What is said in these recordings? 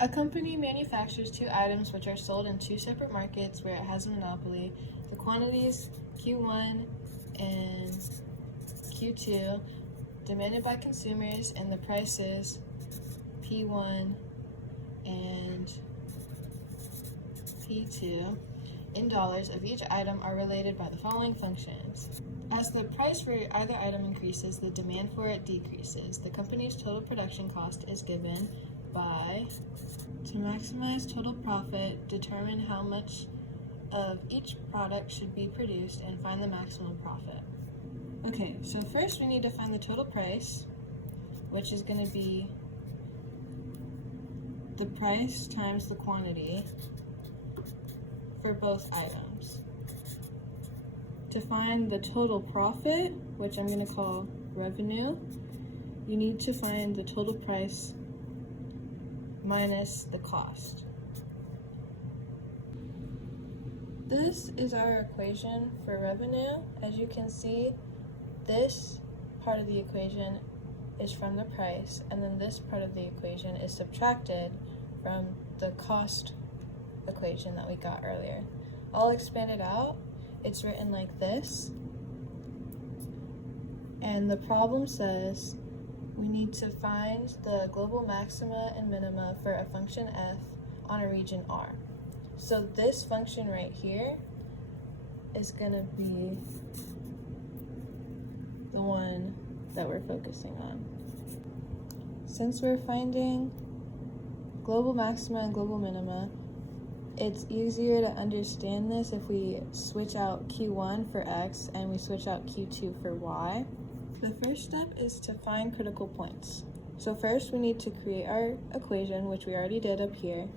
A company manufactures two items which are sold in two separate markets where it has a monopoly. The quantities Q1 and Q2 demanded by consumers and the prices P1 and P2 in dollars of each item are related by the following functions. As the price for either item increases, the demand for it decreases. The company's total production cost is given by, to maximize total profit, determine how much of each product should be produced and find the maximum profit. Okay, so first we need to find the total price, which is going to be the price times the quantity for both items. To find the total profit, which I'm going to call revenue, you need to find the total price minus the cost. This is our equation for revenue. As you can see, this part of the equation is from the price, and then this part of the equation is subtracted from the cost equation that we got earlier. All expanded out, it's written like this. And the problem says we need to find the global maxima and minima for a function f on a region R. So this function right here is going to be the one that we're focusing on. Since we're finding global maxima and global minima, it's easier to understand this if we switch out Q1 for X and we switch out Q2 for Y. The first step is to find critical points. So first we need to create our equation, which we already did up here,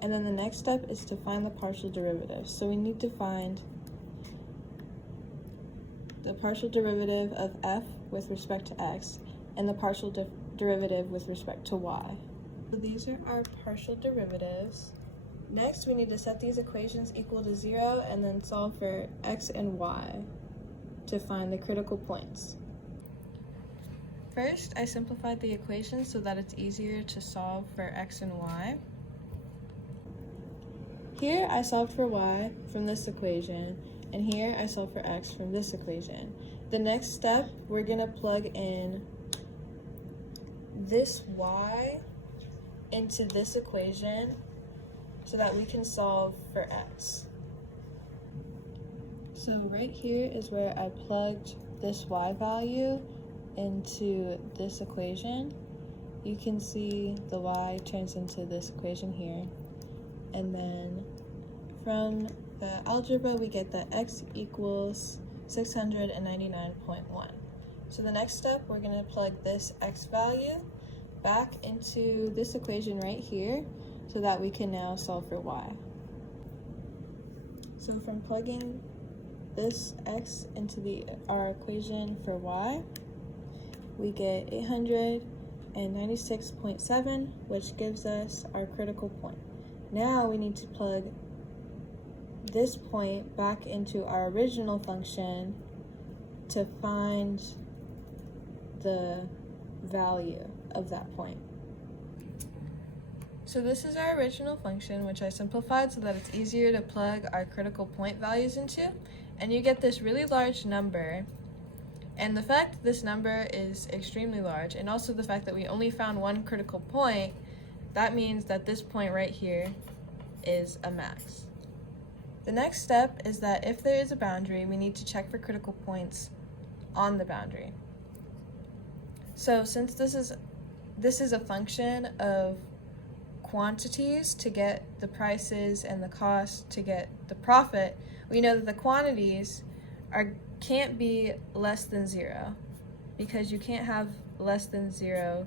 and then the next step is to find the partial derivative. So we need to find the partial derivative of f with respect to x and the partial derivative with respect to y. So these are our partial derivatives. Next, we need to set these equations equal to 0 and then solve for x and y to find the critical points. First, I simplified the equation so that it's easier to solve for x and y. Here, I solved for y from this equation, and here I solve for x from this equation. The next step, we're going to plug in this y into this equation so that we can solve for x. So right here is where I plugged this y value into this equation. You can see the y turns into this equation here. And then from the algebra, we get that x equals 699.1. So the next step, we're going to plug this x value back into this equation right here so that we can now solve for y. So from plugging this x into our equation for y, we get 896.7, which gives us our critical point. Now we need to plug this point back into our original function to find the value of that point. So this is our original function, which I simplified so that it's easier to plug our critical point values into, and you get this really large number. And the fact that this number is extremely large, and also the fact that we only found one critical point, that means that this point right here is a max. The next step is that if there is a boundary, we need to check for critical points on the boundary. So since this is a function of quantities to get the prices and the cost to get the profit, we know that the quantities can't be less than 0, because you can't have less than 0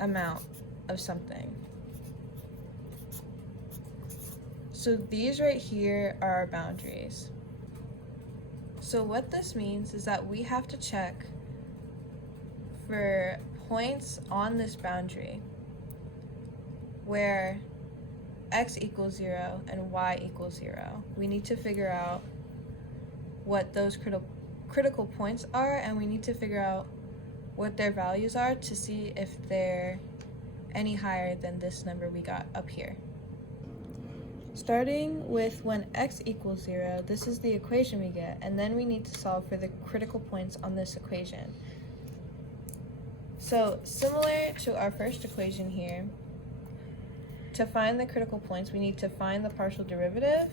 amount of something. So these right here are our boundaries. So what this means is that we have to check for points on this boundary where x equals 0 and y equals 0. We need to figure out what those critical points are, and we need to figure out what their values are to see if they're any higher than this number we got up here. Starting with when x equals 0, this is the equation we get, and then we need to solve for the critical points on this equation. So similar to our first equation here, to find the critical points, we need to find the partial derivative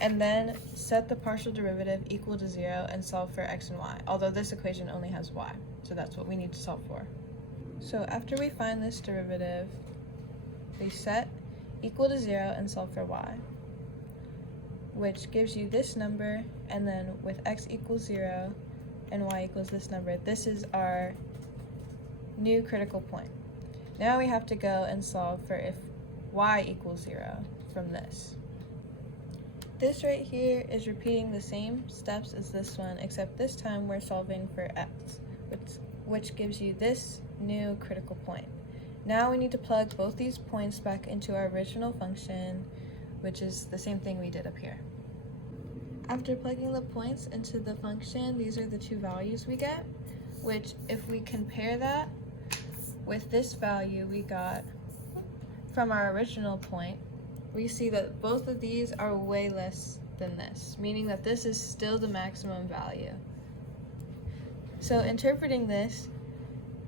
and then set the partial derivative equal to 0 and solve for x and y, although this equation only has y, so that's what we need to solve for. So after we find this derivative, we set equal to 0 and solve for y, which gives you this number, and then with x equals 0 and y equals this number, this is our new critical point. Now we have to go and solve for if y equals 0 from this. This right here is repeating the same steps as this one, except this time we're solving for x, which gives you this new critical point. Now we need to plug both these points back into our original function, which is the same thing we did up here. After plugging the points into the function, these are the two values we get, which if we compare that with this value we got from our original point, we see that both of these are way less than this, meaning that this is still the maximum value. So interpreting this,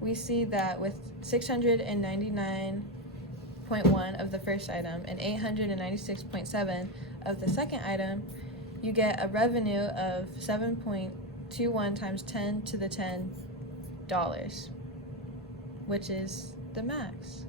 we see that with 699.1 of the first item and 896.7 of the second item, you get a revenue of 7.21 times 10 to the $10, which is the max.